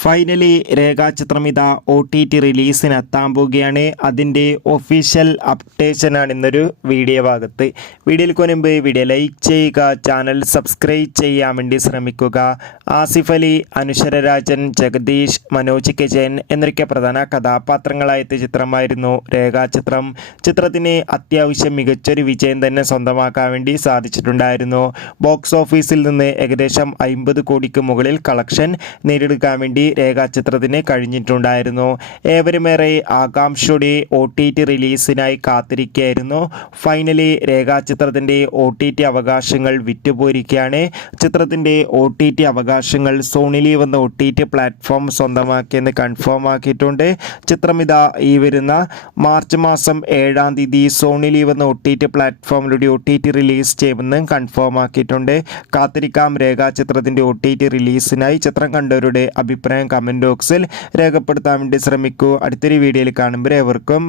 Finally രേഖാചിത്രം ഇതാ OTT റിലീസിനെത്താൻ പോവുകയാണ്. അതിൻ്റെ ഒഫീഷ്യൽ അപ്ഡേഷനാണ് ഇന്നൊരു വീഡിയോ ഭാഗത്ത്. വീഡിയോയിൽ മുൻപ് വീഡിയോ ലൈക്ക് ചെയ്യുക, ചാനൽ സബ്സ്ക്രൈബ് ചെയ്യാൻ വേണ്ടി ശ്രമിക്കുക. ആസിഫ് അലി, അനുശ്വര രാജൻ, ജഗദീഷ്, മനോജ് കെ ജയൻ എന്നൊക്കെ പ്രധാന കഥാപാത്രങ്ങളായെത്തിയ ചിത്രമായിരുന്നു രേഖാചിത്രം. ചിത്രത്തിന് അത്യാവശ്യം മികച്ചൊരു വിജയം തന്നെ സ്വന്തമാക്കാൻ വേണ്ടി സാധിച്ചിട്ടുണ്ടായിരുന്നു. ബോക്സ് ഓഫീസിൽ നിന്ന് ഏകദേശം 50 കോടിക്ക് മുകളിൽ കളക്ഷൻ നേടിയെടുക്കാൻ വേണ്ടി രേഖാചിത്രത്തിന് കഴിഞ്ഞിട്ടുണ്ടായിരുന്നു. ഏവരുമേറെ ആകാംക്ഷയോടെ OTT റിലീസിനായി കാത്തിരിക്കുകയായിരുന്നു. ഫൈനലി രേഖാചിത്രത്തിൻ്റെ OTT അവകാശങ്ങൾ വിറ്റുപോയിരിക്കുകയാണ്. ചിത്രത്തിൻ്റെ OTT അവകാശങ്ങൾ സോണി ലീവ് എന്ന OTT പ്ലാറ്റ്ഫോം സ്വന്തമാക്കിയെന്ന് കൺഫേം ആക്കിയിട്ടുണ്ട്. ചിത്രം ഇതാ ഈ വരുന്ന മാർച്ച് മാസം 7-ാം തീയതി സോണി ലീവ് എന്ന OTT പ്ലാറ്റ്ഫോമിലൂടെ OTT റിലീസ് ചെയ്യുമെന്ന് കൺഫേം ആക്കിയിട്ടുണ്ട്. കാത്തിരിക്കാം രേഖാചിത്രത്തിൻ്റെ OTT റിലീസിനായി. ചിത്രം കണ്ടവരുടെ അഭിപ്രായം കമൻറ്റ് ബോക്സിൽ രേഖപ്പെടുത്താൻ വേണ്ടി ശ്രമിക്കൂ. അടുത്തൊരു വീഡിയോയിൽ കാണുമ്പോൾ ഏവർക്കും